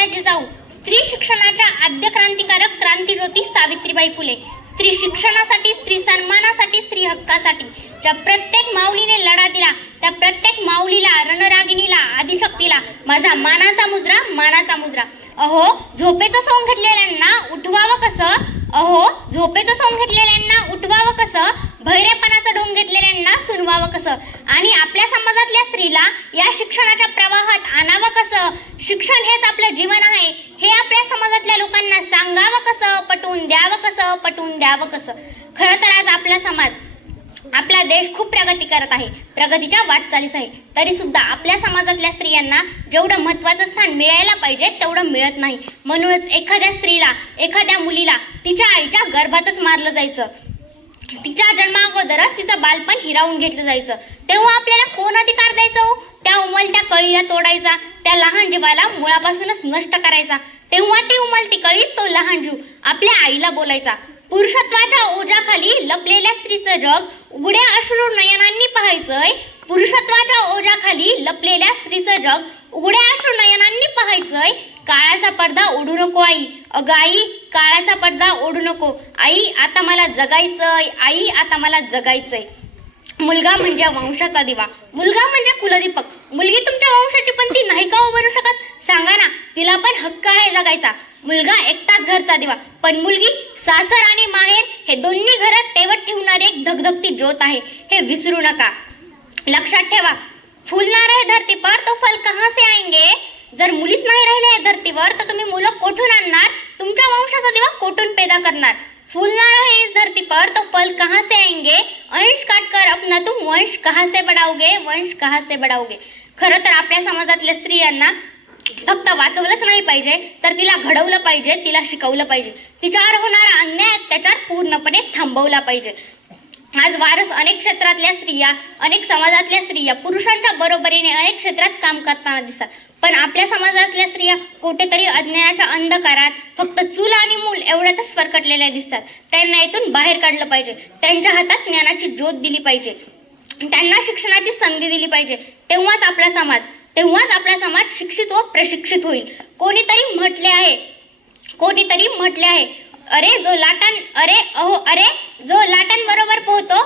माता जिजाऊ, स्त्री शिक्षणाच्या आद्य क्रांतिकारक क्रांतिज्योती सावित्रीबाई फुले, स्त्री शिक्षणासाठी, स्त्री सन्मानासाठी, स्त्री हक्कासाठी ज्या प्रत्येक माऊलीने लढा दिला, त्या प्रत्येक माऊलीला, रणरागिणीला, आदिशक्तीला माझा मानाचा मुजरा, मानाचा मुजरा. अहो झोपेचं सोंग घेतलेल्यांना उठवावं कसं, अहो झोपेचं सोंग घेतलेल्यांना उठवावं कसं, भैरेपणाचं ढोंग घेतलेल्यांना सुनवावं कसं, आणि आपल्या समाजातल्या स्त्रीला या शिक्षणाच्या प्रवाहात आणावं कसं. शिक्षण हेच आपलं जीवन आहे हे आपल्या समाजातल्या लोकांना सांगावं कसं, पटवून द्यावं कसं, पटवून द्यावं कसं. खरं तर आज आपला समाज, आपला देश खूप प्रगती करत आहे, प्रगतीच्या वाटचालीस आहे, तरी सुद्धा आपल्या समाजातल्या स्त्रियांना जेवढं महत्त्वाचं स्थान मिळायला पाहिजे तेवढं मिळत नाही. म्हणूनच एखाद्या स्त्रीला, एखाद्या मुलीला तिच्या आईच्या गर्भातच मारलं जायचं, तिच्या जन्माअगोदरच तिचं बालपण हिरावून घेतलं जायचं. तेव्हा आपल्याला कोण अधिकार द्यायचा हो? त्या उमलत्या कळीला तोडायचा, त्या लहान जीवाला मुळापासूनच नष्ट करायचा. तेव्हा ती उमलती कळी, तो लहान जीव आपल्या आईला बोलायचा. पुरुषत्वाच्या ओझ्याखाली लपलेल्या स्त्रीचं जग उघड्या अश्रू नयनांनी पाहायचंय. पुरुषत्वाच्या ओझ्याखाली लपलेल्या स्त्रीचं जग उघड्या अश्रू नयनांनी पाहायचंय. काळाचा पडदा ओढू नको आई, अगं आई काळाचा पडदा ओढू नको आई, आता मला जगायचंय, आई आता मला जगायचंय. मुलगा म्हणजे वंशाचा दिवा, मुलगा म्हणजे कुलदीपक. मुलगी तुमच्या वंशाची पण ती नाही का हो बनू शकत? सांगा ना, तिला पण हक्क आहे जगायचा. मुलगा एकटाच घरचा दिवा, पण मुलगी सासर आणि माहेर हे दोन्ही घरात तेवत ठेवणारी एक धगधगती ज्योत आहे, हे विसरू नका. लक्षात ठेवा, फूल ना रहे धरती पर तो फल कहां से आएंगे. जर मुलीच नाही राहिल्या या धरतीवर तर तुम्ही मुलं कोठून आणणार? तुमच्या वंशाचा दिवा कोठून पैदा करणार? फूल ना रहे इस धरती पर तो फल कहां से आएंगे. अंश काटकर अपना तुम वंश कहां से बढ़ाओगे, वंश कहां से बढ़ाओगे. खरं तर आपल्या समाजातल्या स्त्रियांना फक्त वाचवलंच नाही पाहिजे, तर तिला घडवलं पाहिजे, तिला शिकवलं पाहिजे. तिच्यावर होणारा अन्याय अत्याचार पूर्णपणे थांबवला पाहिजे. आज वारस अनेक क्षेत्रातल्या स्त्रिया, अनेक समाजातल्या स्त्रिया पुरुषांच्या बरोबरीने अनेक क्षेत्रात काम करताना दिसतात. पण आपल्या समाजातल्या स्त्रिया कुठेतरी अज्ञानाच्या अंधकारात फक्त चूल आणि मूल एवढ्यातच फरकटलेल्या दिसतात. त्यांना इथून बाहेर काढलं पाहिजे, त्यांच्या हातात ज्ञानाची ज्योत दिली पाहिजे, त्यांना शिक्षणाची संधी दिली पाहिजे. तेव्हाच आपला समाज शिक्षित व प्रशिक्षित होईल. कोणीतरी म्हटले आहे, अरे जो लाटान बरोबर पोहतो